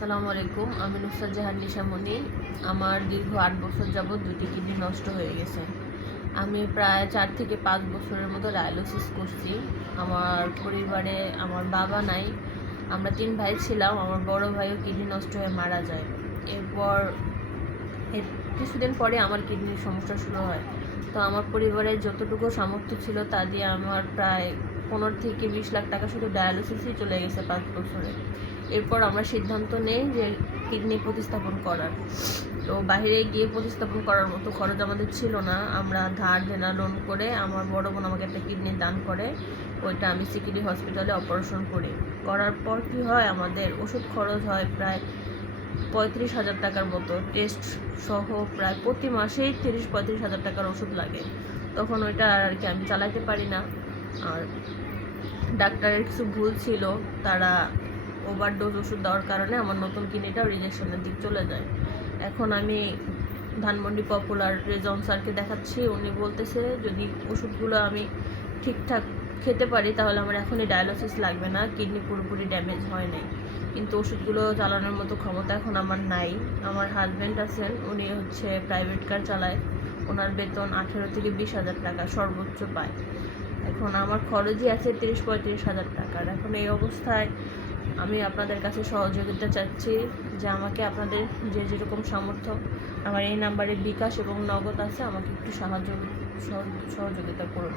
আসসালামু আলাইকুম, আমি নুসরাত জাহান নিশামণি আমার দীর্ঘ আট বছর যাবৎ দুটি কিডনি নষ্ট হয়ে গেছে। আমি প্রায় চার থেকে পাঁচ বছরের মতো ডায়ালিসিস করছি। আমার পরিবারে আমার বাবা নাই, আমরা তিন ভাই ছিলাম, আমার বড় ভাইও কিডনি নষ্ট হয়ে মারা যায়। এরপর এর কিছুদিন পরে আমার কিডনির সমস্যা শুরু হয়। তো আমার পরিবারের যতটুকু সামর্থ্য ছিল তা দিয়ে আমার প্রায় পনেরো থেকে বিশ লাখ টাকা শুধু ডায়ালিসিসই চলে গেছে পাঁচ বছরে। এরপর আমরা সিদ্ধান্ত নেই যে কিডনি প্রতিস্থাপন করার। তো বাইরে গিয়ে প্রতিস্থাপন করার মতো খরচ আমাদের ছিল না। আমরা ধার দেনা লোন করে আমার বড় বোন আমাকে একটা কিডনি দান করে, ওইটা আমি সিকিডি হসপিটালে অপারেশন করি। করার পর কি হয়, আমাদের ওষুধ খরচ হয় প্রায় পঁয়ত্রিশ হাজার টাকার মতো। টেস্ট সহ প্রায় প্রতি মাসেই তিরিশ পঁয়ত্রিশ হাজার টাকার ওষুধ লাগে। তখন ওইটা আর কি আমি চালাতে পারি না। আর ডাক্তারের কিছু ভুল ছিল, তারা ওভার ডোজ ওষুধ দেওয়ার কারণে আমার নতুন কিডনিটাও রিজেকশনের দিক চলে যায়। এখন আমি ধানমন্ডি পপুলার রেজন স্যারকে দেখাচ্ছি, উনি বলতেছে, যদি ওষুধগুলো আমি ঠিকঠাক খেতে পারি, তাহলে আমার এখনই ডায়ালিসিস লাগবে না, কিডনি পুরোপুরি ড্যামেজ হয় নাই। কিন্তু ওষুধগুলো চালানোর মতো ক্ষমতা এখন আমার নাই। আমার হাজব্যান্ড আছেন, উনি হচ্ছে প্রাইভেট কার চালায়। ওনার বেতন আঠেরো থেকে বিশ হাজার টাকা সর্বোচ্চ পায়। এখন আমার খরচই আছে তিরিশ পঁয়ত্রিশ হাজার টাকার এখন এই অবস্থায় আমি আপনাদের কাছে সহযোগিতা চাচ্ছি যে আমাকে আপনাদের যে যেরকম সামর্থ্য, আমার এই নাম্বারে বিকাশ এবং নগদ আছে, আমাকে একটু সাহায্য সহযোগিতা করুন।